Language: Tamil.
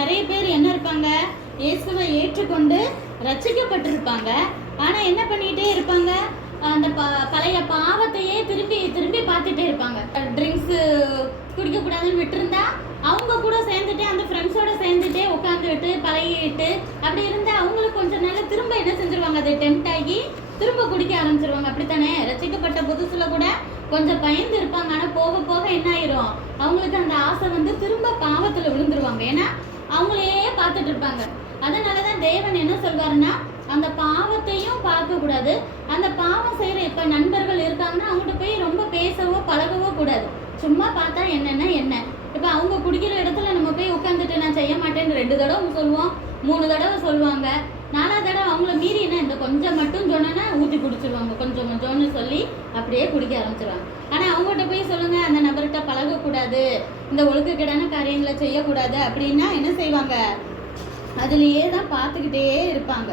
நிறைய பேர் என்ன இருப்பாங்க, இயேசுவை ஏற்றுக்கொண்டு ரட்சிக்கப்பட்டிருப்பாங்க. ஆனால் என்ன பண்ணிகிட்டே இருப்பாங்க, அந்த பழைய பாவத்தையே திரும்பி திரும்பி பார்த்துட்டே இருப்பாங்க. ட்ரிங்க்ஸு குடிக்கக்கூடாதுன்னு விட்டுருந்தா அவங்க கூட சேர்ந்துட்டு அந்த ஃப்ரெண்ட்ஸோட சேர்ந்துட்டே உட்காந்துட்டு பழகிட்டு அப்படி இருந்தால் அவங்களுக்கு கொஞ்ச நாள் திரும்ப என்ன செஞ்சுருவாங்க, அதை டெம்ட் ஆகி திரும்ப குடிக்க ஆரம்பிச்சிருவாங்க. அப்படித்தானே? ரசிக்கப்பட்ட புதுசில் கூட கொஞ்சம் பயந்து இருப்பாங்க. ஆனால் போக போக என்ன ஆயிரும், அவங்களுக்கு அந்த ஆசை வந்து திரும்ப பாவத்தில் விழுந்துருவாங்க. ஏன்னா அவங்களையே பார்த்துட்டு இருப்பாங்க. அதனால தான் தேவன் என்ன சொல்வாருன்னா, அந்த பாவத்தையும் பார்க்கக்கூடாது. அந்த பாவம் செய்கிற இப்போ நண்பர்கள் இருக்காங்கன்னா அவங்ககிட்ட போய் ரொம்ப பேசவோ பழகவோ கூடாது. சும்மா பார்த்தா என்னென்ன என்ன. இப்போ அவங்க குடிக்கிற இடத்துல நம்ம போய் உட்காந்துட்டு நான் செய்ய மாட்டேன்னு 2 தடவை சொல்லுவோம், 3 தடவை சொல்லுவாங்க. 4வது தடவை அவங்கள மீறி என்ன இந்த கொஞ்சம் மட்டும் சொன்னோன்னா ஊற்றி குடிச்சிருவாங்க. கொஞ்சம் கொஞ்சம்னு சொல்லி அப்படியே குடிக்க ஆரம்பிச்சிருவாங்க. ஆனால் அவங்ககிட்ட போய் சொல்லுங்கள், அந்த நபர்கிட்ட பழகக்கூடாது, இந்த ஒழுக்கக்கேடான காரியங்களை செய்யக்கூடாது அப்படின்னா என்ன செய்வாங்க, அதுலேயே தான் பார்த்துக்கிட்டே இருப்பாங்க.